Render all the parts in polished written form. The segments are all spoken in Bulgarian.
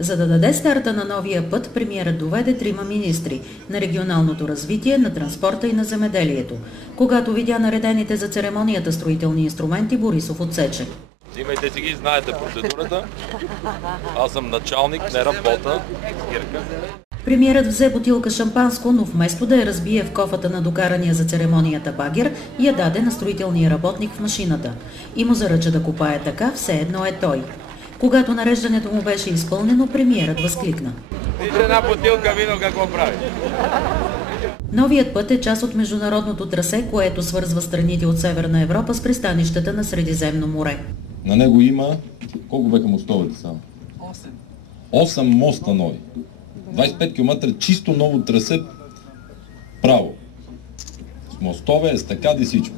За да даде старта на новия път, премиерът доведе 3 министри – на регионалното развитие, на транспорта и на земеделието. Когато видя наредените за церемонията строителни инструменти, Борисов отсече. Имайте си ги, знаете процедурата. Аз съм началник, не работа. Премиерът взе бутилка шампанско, но вместо да я разбие в кофата на докарания за церемонията багер, я даде на строителния работник в машината и му заръча да копае така, все едно е той. Когато нареждането му беше изпълнено, премиерът възкликна: Виж една бутилка вино какво прави. Новият път е част от международното трасе, което свързва страните от Северна Европа с пристанищата на Средиземно море. На него има... Колко беха мостовете само? 8 моста нови. 25 км чисто ново трасе право. С мостове, естакади, всичко.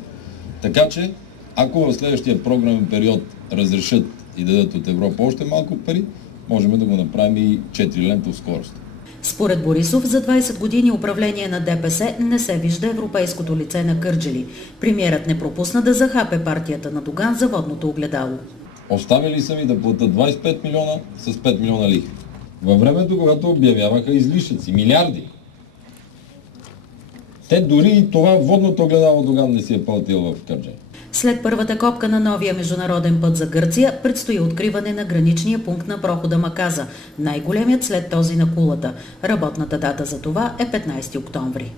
Така че, ако в следващия програмен период разрешат и дадат от Европа още малко пари, можем да го направим и 4 лентов скорост. Според Борисов, за 20 години управление на ДПС не се вижда европейското лице на Кърджали. Премиерът не пропусна да захапе партията на Доган за водното огледало. Оставили са ми да платят 25 милиона с 5 милиона лихви. Във времето, когато обявяваха излишъци, милиарди. Те дори и това водното огледало Доган не си е платил в Кърджали. След първата копка на новия международен път за Гърция предстои откриване на граничния пункт на прохода Маказа, най-големият след този на Кулата. Работната дата за това е 15 октомври.